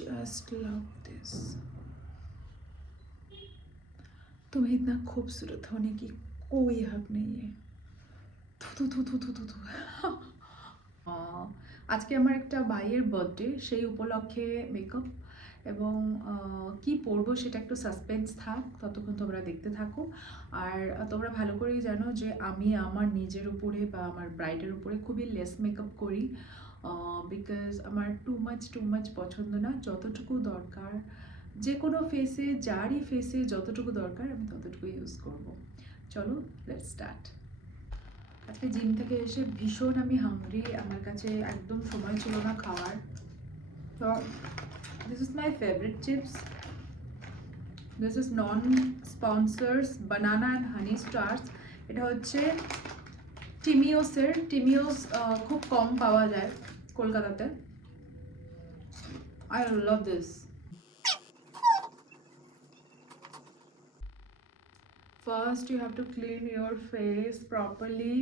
just love this. तुम्हें इतना खूबसूरत होने की कोई हक नहीं है। थू थू थू थू थू थू। আজকে আমার একটা ভাইয়ের বার্থডে, সেই উপলক্ষে মেকআপ এবং কি পরবো সেটা একটু সাসপেন্স থাক, ততক্ষণ তোমরা দেখতে থাকো। আর তোমরা ভালো করেই জানো যে আমি আমার নিজের উপরে বা আমার ব্রাইডের উপরে খুবই লেস মেকআপ করি, বিকজ আমার টু মাচ পছন্দ না। যতটুকু দরকার যে কোনো ফেসে, যারই ফেসে যতটুকু দরকার আমি ততটুকু ইউজ করব। চলো লেটস স্টার্ট। আজকে জিম থেকে এসে ভীষণ আমি হাংরি, আমার কাছে একদম সময় ছিল না খাওয়ার। তো this is my favourite chips, this is non sponsors banana and honey stars. এটা হচ্ছে টিমিওসের। টিমিওস খুব কম পাওয়া যায় কলকাতাতে। I love this. First you have to clean your face properly.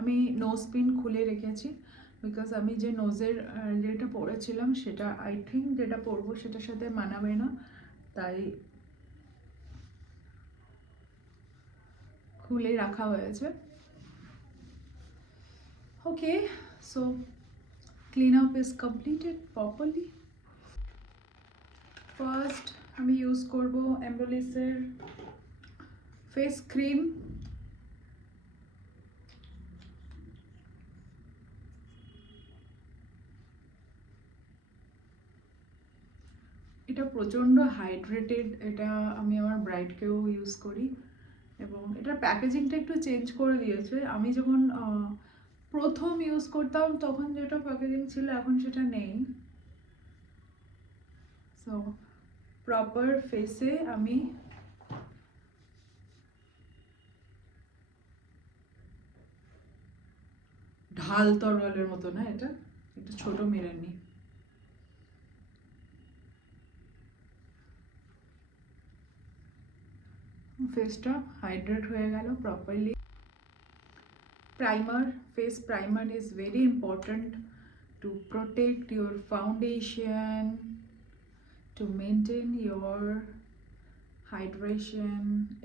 আমি নোজ পিন খুলে রেখেছি, বিকজ আমি যে নোজের যেটা পরেছিলাম সেটা আই থিঙ্ক যেটা পরবো সেটার সাথে মানাবে না, তাই খুলে রাখা হয়েছে। Okay, so clean up is completed properly. First আমি ইউজ করব এমব্রোলিসের ফেস ক্রিম। এটা প্রচণ্ড হাইড্রেটেড, এটা আমি আমার ব্রাইডকেও ইউজ করি এবং এটার প্যাকেজিংটা একটু চেঞ্জ করে দিয়েছে। আমি যখন প্রথম ইউজ করতাম তখন যেটা প্যাকেজিং ছিল এখন সেটা নেই। সো প্রপার ফেসে আমি ঢাল তরোয়ালের মতো না, এটা একটু ছোট মেরে নিই। ফেসটা হাইড্রেট হয়ে গেল properly. Primer, face primer is very important to protect your foundation, to maintain your hydration,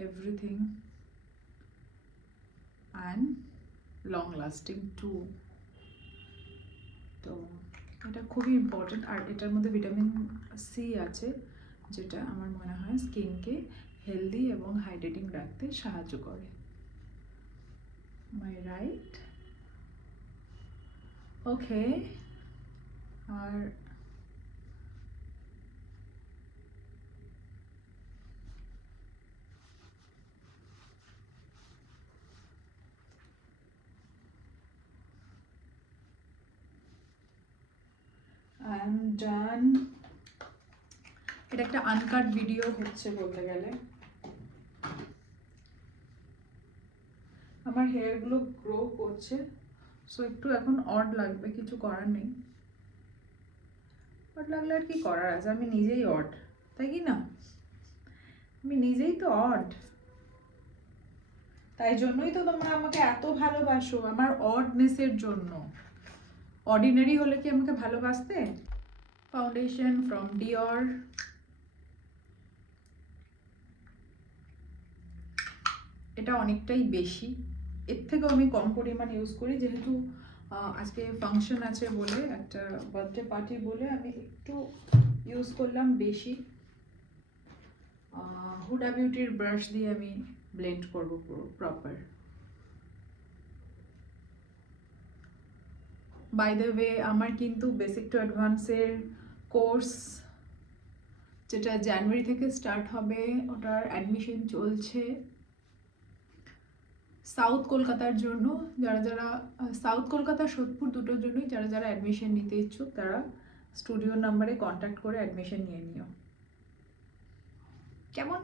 everything, and long lasting too. তো এটা খুবই ইম্পর্টেন্ট, আর এটার মধ্যে ভিটামিন সি আছে, যেটা আমার মনে হয় স্কিনকে হেলদি এবং হাইড্রেটিং রাখতে সাহায্য করে। My right? ওকে, আর আই এম ডান। এটা একটা আনকাট ভিডিও হচ্ছে বলতে গেলে। আমার হেয়ারগুলো গ্রো করছে, সো একটু এখন অড লাগবে, কিছু করার নেই। অড লাগলে আর কি করার আছে, আমি নিজেই অড, তাই কি না? আমি নিজেই তো অড, তাই জন্যই তো তোমরা আমাকে এত ভালোবাসো, আমার অডনেসের জন্য। অর্ডিনারি হলে কি আমাকে ভালোবাসতে? Foundation from Dior. এটা অনেকটাই বেশি, এর থেকেও আমি কম পরিমাণ ইউজ করি, যেহেতু আজকে ফাংশন আছে বলে, একটা বার্থডে পার্টি বলে আমি একটু ইউজ করলাম বেশি। হুডা বিউটির ব্রাশ দিয়ে আমি ব্লেন্ড করব পুরো প্রপার। বাই দ্য ওয়ে, আমার কিন্তু বেসিক টু অ্যাডভান্সের কোর্স, যেটা জানুয়ারি থেকে স্টার্ট হবে, ওটার অ্যাডমিশন চলছে সাউথ কলকাতার জন্য। যারা যারা সাউথ কলকাতা, সোদপুর দুটোর জন্যই যারা যারা অ্যাডমিশন নিতে ইচ্ছুক, তারা স্টুডিওর নাম্বারে কন্ট্যাক্ট করে অ্যাডমিশন নিয়ে নিও, কেমন?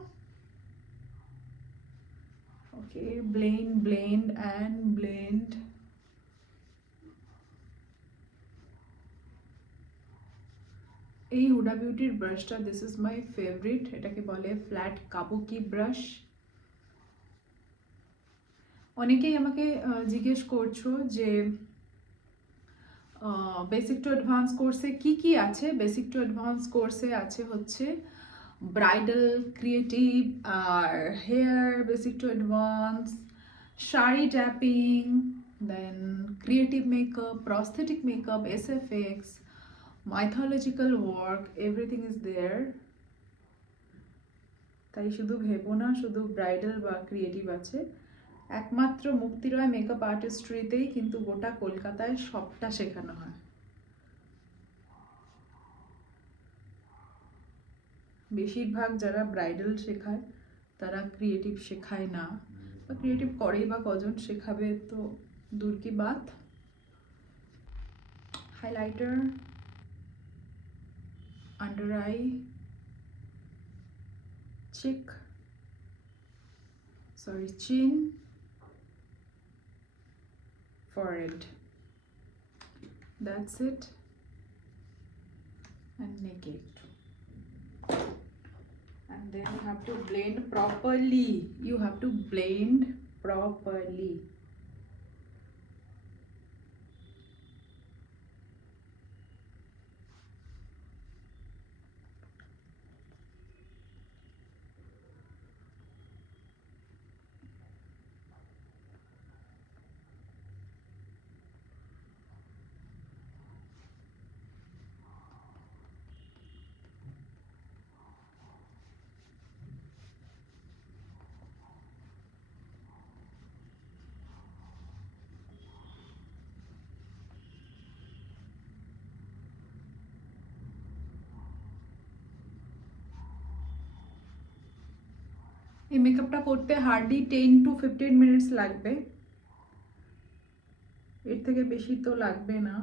ওকে, ব্লেন্ড অ্যান্ড ব্লেন্ড। এই হুডা বিউটির ব্রাশটা, দিস ইজ মাই ফেভারিট। এটাকে বলে ফ্ল্যাট কাবুকি ব্রাশ। অনেকেই আমাকে জিজ্ঞেস করছো যে বেসিক টু অ্যাডভান্স কোর্সে কি কি আছে। বেসিক টু অ্যাডভান্স কোর্সে আছে হচ্ছে ব্রাইডাল, ক্রিয়েটিভ আর hair basic to advance, sari draping, then creative makeup, prosthetic makeup, SFX, mythological work, everything is there. তাই শুধু ভেবো না শুধু ব্রাইডাল বা ক্রিয়েটিভ আছে। একমাত্র মুক্তি রয় মেকআপ আর্টিস্ট্রিতেই কিন্তু গোটা কলকাতায় সবটা শেখানো হয়। বেশিরভাগ যারা ব্রাইডাল শেখায় তারা ক্রিয়েটিভ শেখায় না, বা ক্রিয়েটিভ করেই বা কজন, শেখাবে তো দূর কি বাত। Highlighter, under eye, cheek, chin, forehead, that's it, and naked. And then you have to blend properly. You have to blend properly. এই মেকআপটা করতে হার্ডলি 10 to 15 মিনিটস লাগবে, এর থেকে বেশি তো লাগবে না।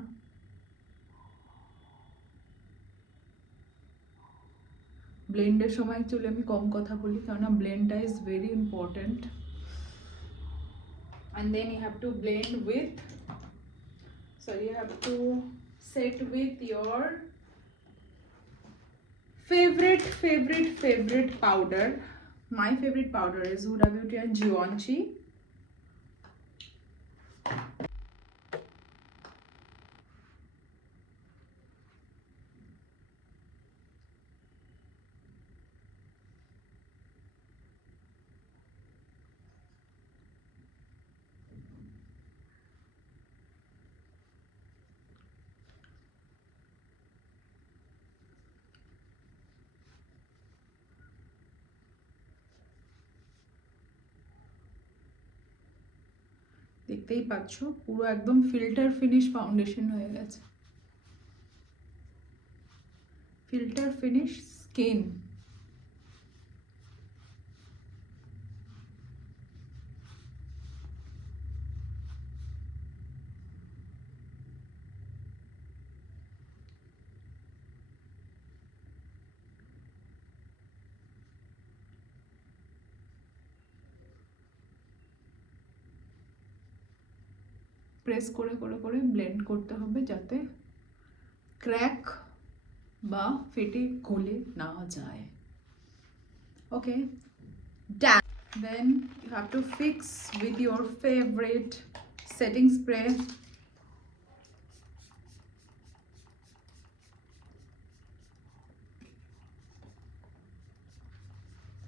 ব্লেন্ডের সময় অ্যাকচুয়ালি আমি কম কথা বলি, কারণ ব্লেন্ডটা is very important. And then you have to blend with, sorry, you have to set with your favorite powder. My favorite powder is Huda Beauty and Givenchy. দেখতেই পাচ্ছ পুরো একদম ফিল্টার ফিনিশ ফাউন্ডেশন হয়ে গেছে, ফিল্টার ফিনিশ স্কিন। প্রেস করে করে করে ব্লেন্ড করতে হবে যাতে ক্র্যাক বা ফেটে গলে না যায়। ওকে, ডান। Then you have to fix with your favorite setting spray.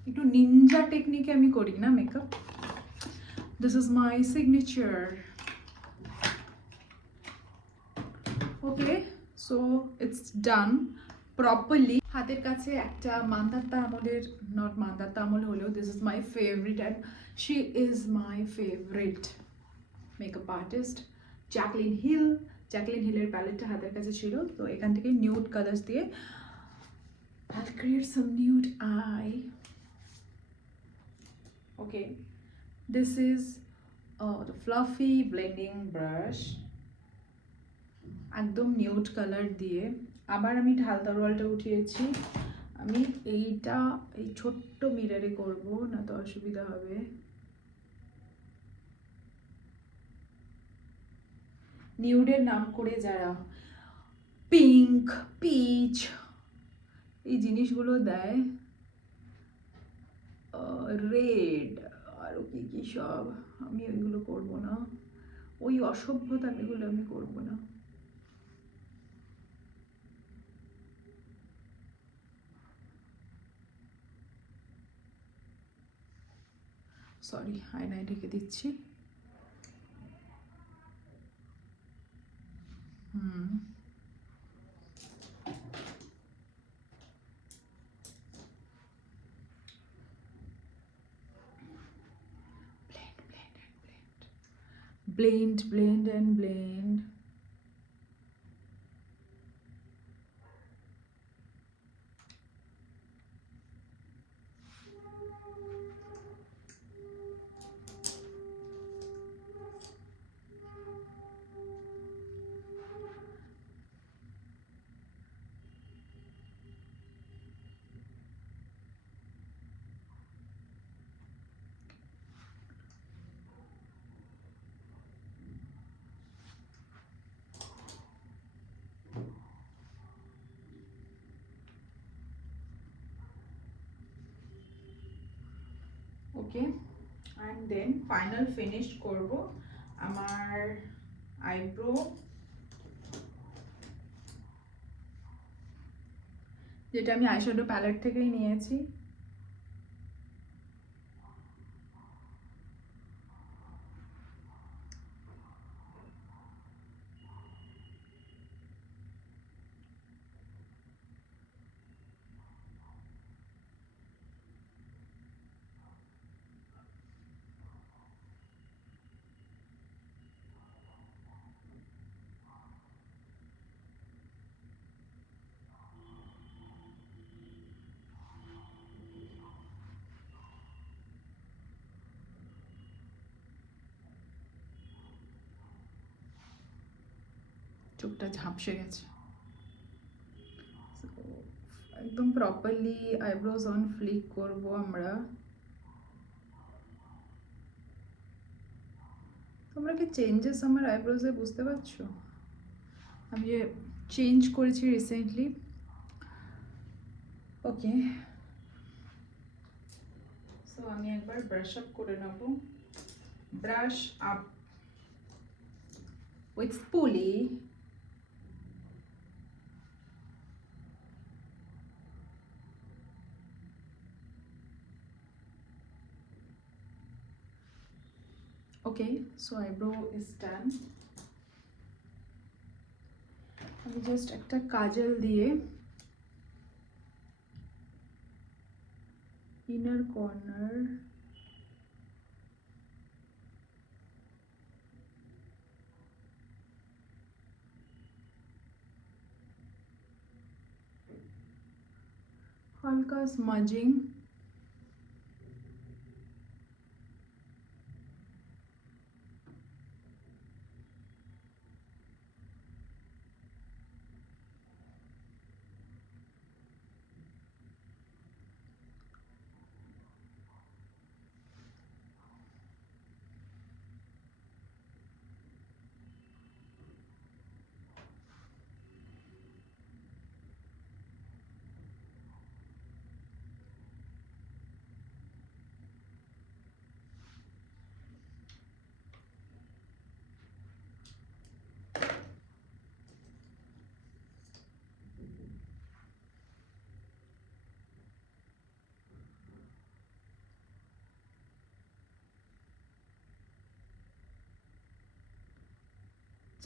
একটু নিনজা টেকনিকে আমি করি না makeup. This is my signature. Okay, so it's done properly. হাতের কাছে একটা মান্দাতা আমলের, নট মান্দাতা আমল হলেও, this is my favourite and she is my favourite makeup artist, Jacqueline Hill. Jacqueline হিলের প্যালেটটা হাতের কাছে ছিল, তো এখান থেকে নিউড কালার্স দিয়ে I'll create some nude eye. Okay, this is the fluffy blending brush, একদম নিউড কালার দিয়ে। আবার আমি ঢাল তরোয়ালটা উঠিয়েছি। আমি এইটা এই ছোট্ট মিররে করব, না তো অসুবিধা হবে। নিউডের নাম করে যারা পিঙ্ক, পিচ, এই জিনিসগুলো দেয়। রেড, আরও কি কি সব, আমি ওইগুলো করবো না, ওই অসভ্যতাগুলো আমি করবো না। সরি, আয়নায় ঢেকে দিচ্ছি। Hmm, blend, blend and blend. Okay, and then final finish করব আমার আইব্রো, যেটা আমি আইশ্যাডো প্যালেট থেকেই নিয়েছি। চোখটা ঝাপসে গেছে। একদম প্রপারলি আইব্রোজ অন ফ্লিক করব আমরা। তোমরা কি চেঞ্জেস আমার আইব্রোজে বুঝতে পারছো? আমি যে চেঞ্জ করেছি রিসেন্টলি। ওকে, সো আমি একবার ব্রাশ আপ করে নেব। Brush up with spoolie. Okay, so eyebrow is done. আমি জাস্ট একটা কাজল দিয়ে ইনার কর্নার, হালকা স্মাজিং।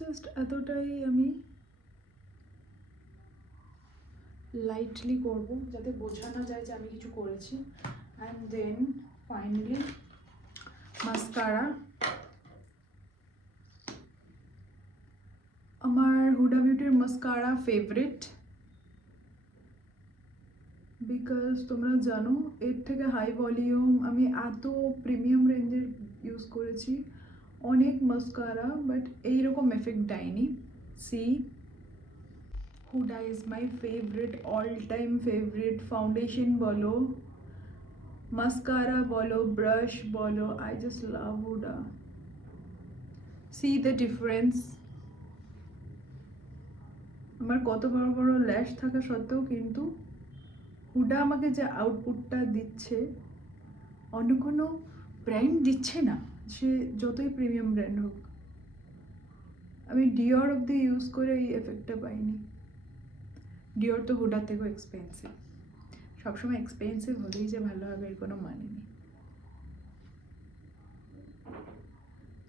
জাস্ট এতটাই আমি লাইটলি করব যাতে বোঝা না যায় যে আমি কিছু করেছি। And then finally mascara. আমার হুডা বিউটির মাস্কারা ফেভারিট, বিকজ তোমরা জানো এর থেকে হাই ভলিউম আমি এত প্রিমিয়াম রেঞ্জের ইউজ করেছি অনেক মাস্কারা, বাট এইরকম এফেক্ট দেয়নি। See, Huda is my favourite, all time favourite. Foundation বলো, মাস্কারা বলো, ব্রাশ বলো, I just love Huda. See the difference. আমার কত বড় বড় ল্যাশ থাকা সত্ত্বেও কিন্তু হুডা আমাকে যে আউটপুটটা দিচ্ছে অন্য কোনো ব্র্যান্ড দিচ্ছে না, সে যতই প্রিমিয়াম ব্র্যান্ড হোক। আমি ডিওর অব্দি ইউজ করে এই এফেক্টটা পাইনি। ডিওর তো হুডার থেকেও এক্সপেন্সিভ। সবসময় এক্সপেন্সিভ হলেই যে ভালো হবে এর কোনো মানে নেই।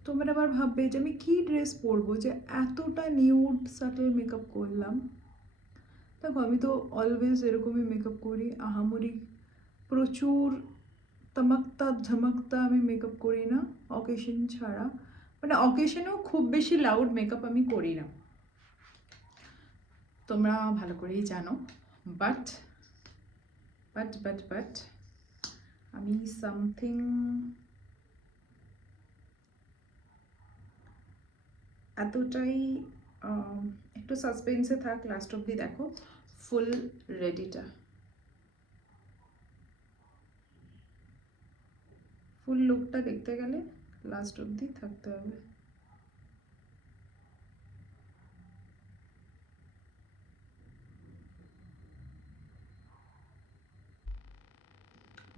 তোমরা আবার ভাববে যে আমি কী ড্রেস পরবো যে এতটা নিউড সাটল মেকআপ করলাম। দেখো আমি তো অলওয়েজ এরকমই মেকআপ করি, আহামরি প্রচুর তমাকতা ঝমকতা আমি মেকআপ করি না অকেশন ছাড়া। মানে অকেশনেও খুব বেশি লাউড মেকআপ আমি করি না, তোমরা ভালো করেই জানো। বাট বাট বাট বাট আমি সামথিং এতটাই একটু সাসপেন্সে থাক, লাস্ট অবধি দেখো ফুল রেডিটা। ফুল লুকটা দেখতে গেলে লাস্ট অবধি থাকতে হবে।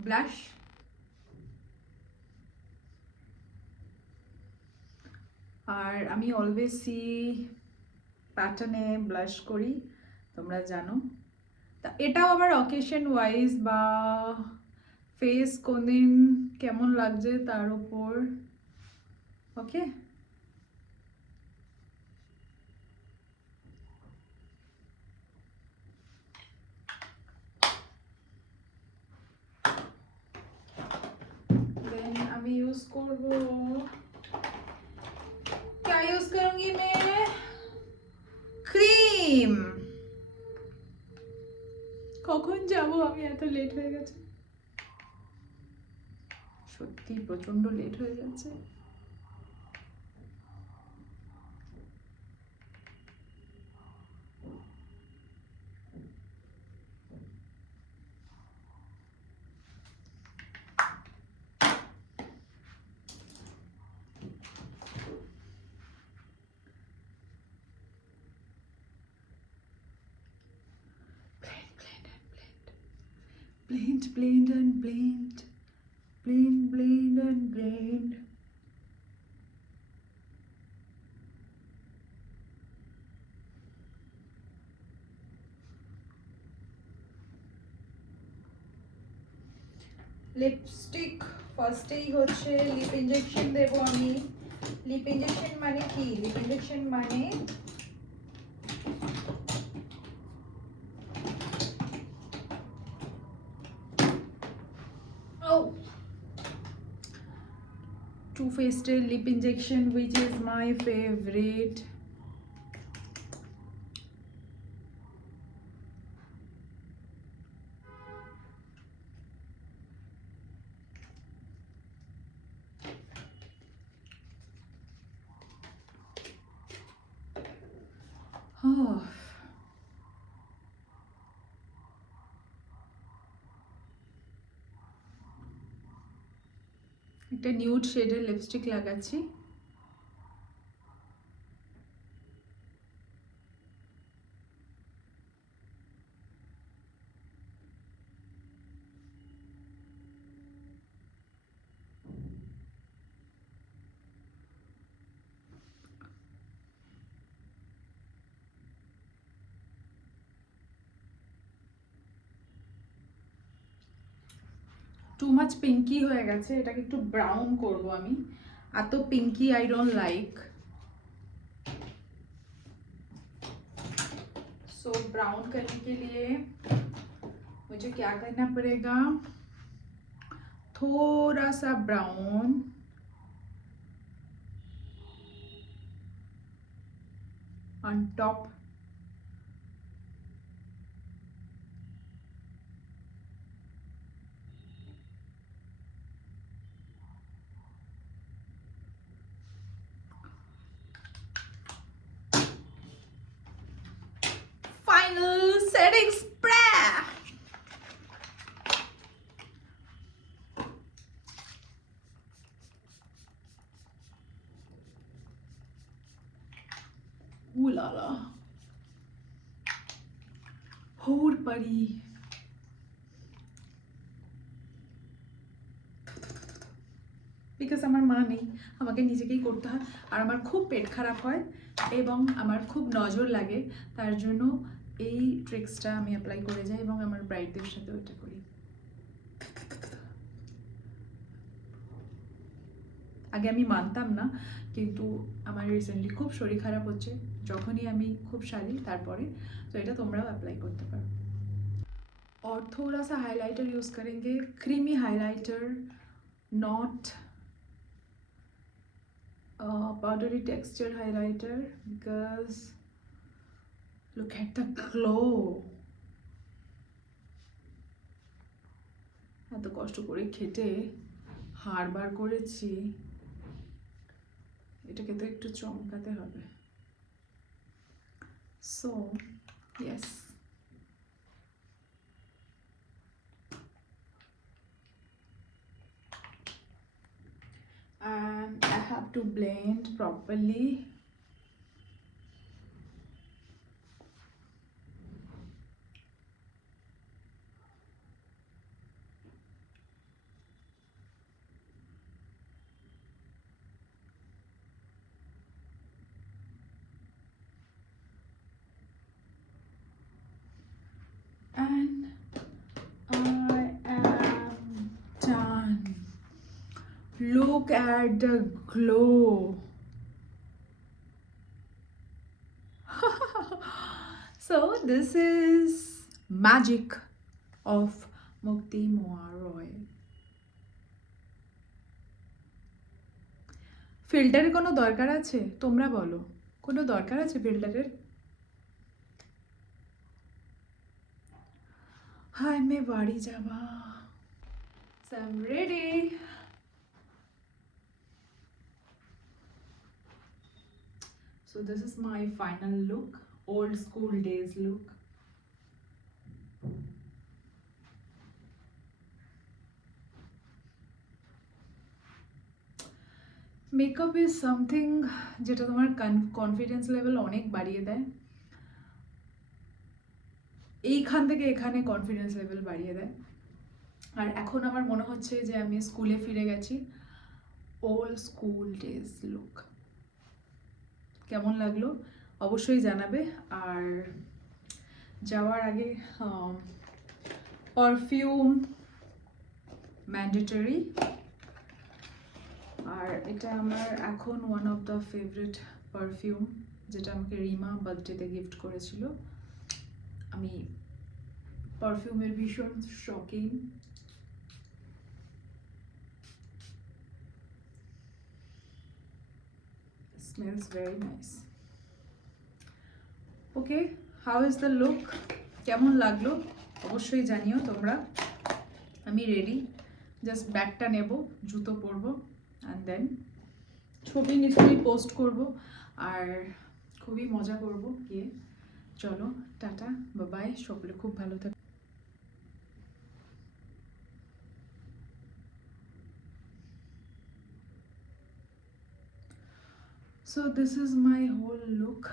ব্লাশ, আর আমি অলওয়েজ সি প্যাটার্নে ব্লাশ করি, তোমরা জানো। তা এটাও আবার অকেশন ওয়াইজ বা ফেস কোনদিন কেমন লাগছে তার উপর। ওকে, देन আমি ইউজ করব, क्या यूज करूंगी मैं, ক্রিম। কখন যাব আমি, এত লেট হয়ে গেছে, সত্যি প্রচন্ড লেট হয়ে যাচ্ছে। Blend, blend and blend, blend, blend and blend. Lipstick ফার্স্টেই হচ্ছে লিপ ইনজেকশন দেবো আমি। লিপ ইনজেকশন মানে কি? লিপ ইনজেকশন মানে Too Faced lip injection, which is my favorite. Oh. একটা নিউড শেডের লিপস্টিক লাগাচ্ছি। টু মাচ পিঙ্কি হয়ে গেছে, এটাকে একটু ব্রাউন করব আমি। এত pinky I don't like, so brown करने के लिए मुझे क्या करना पड़ेगा, थोड़ा सा brown on top. Final setting spray. Ooh la la. होर परी বিকজ আমার মা নেই, আমাকে নিজেকেই করতে হয়। আর আমার খুব পেট খারাপ হয় এবং আমার খুব নজর লাগে, তার জন্য এই ট্রিক্সটা আমি অ্যাপ্লাই করে যাই এবং আমার ব্রাইডদের সাথেও এটা করি। আগে আমি মানতাম না, কিন্তু আমার রিসেন্টলি খুব শরীর খারাপ হচ্ছে যখনই আমি খুব সাজি তারপরে। তো এটা তোমরাও अप्लाई करते पारो। और थोड़ा सा हाइलाइटर यूज़ करेंगे, creamy highlighter, not powdery texture highlighter, because look at the glow. এত কষ্ট করে খেটে হাড় বার করেছি, এটাকে তো একটু চমকাতে হবে। So yes, and I have to blend properly. And I am done. Look at the glow. So this is magic of Mukti Moir Oil. ফিল্টারের কোনো দরকার আছে? তোমরা বলো, কোনো দরকার আছে ফিল্টারের? হায় মে বাড়ি যাবা। So I'm ready. So this is my final look, old school days look. Makeup is something যেটা তোমার কনফিডেন্স লেভেল অনেক বাড়িয়ে দেয়, এইখান থেকে এখানে কনফিডেন্স লেভেল বাড়িয়ে দেয়। আর এখন আমার মনে হচ্ছে যে আমি স্কুলে ফিরে গেছি, ওল্ড স্কুল ডেজ লুক। কেমন লাগলো অবশ্যই জানাবে। আর যাওয়ার আগে পারফিউম ম্যান্ডেটরি, আর এটা আমার এখন one of the favourite perfume, যেটা আমাকে রিমা বার্থডেতে গিফট করেছিল। আমি পারফিউমের ভীষণ shocking. Smells very nice. Okay, how is the look? কেমন লাগলো অবশ্যই জানিও তোমরা। আমি রেডি, জাস্ট ব্যাগটা নেব, জুতো পরবো, অ্যান্ড দেন ছবি নিশ্চয়ই পোস্ট করব আর খুবই মজা করব গিয়ে। চলো টাটা, বাই, সকলে খুব ভালো থাকো। So this is my whole look.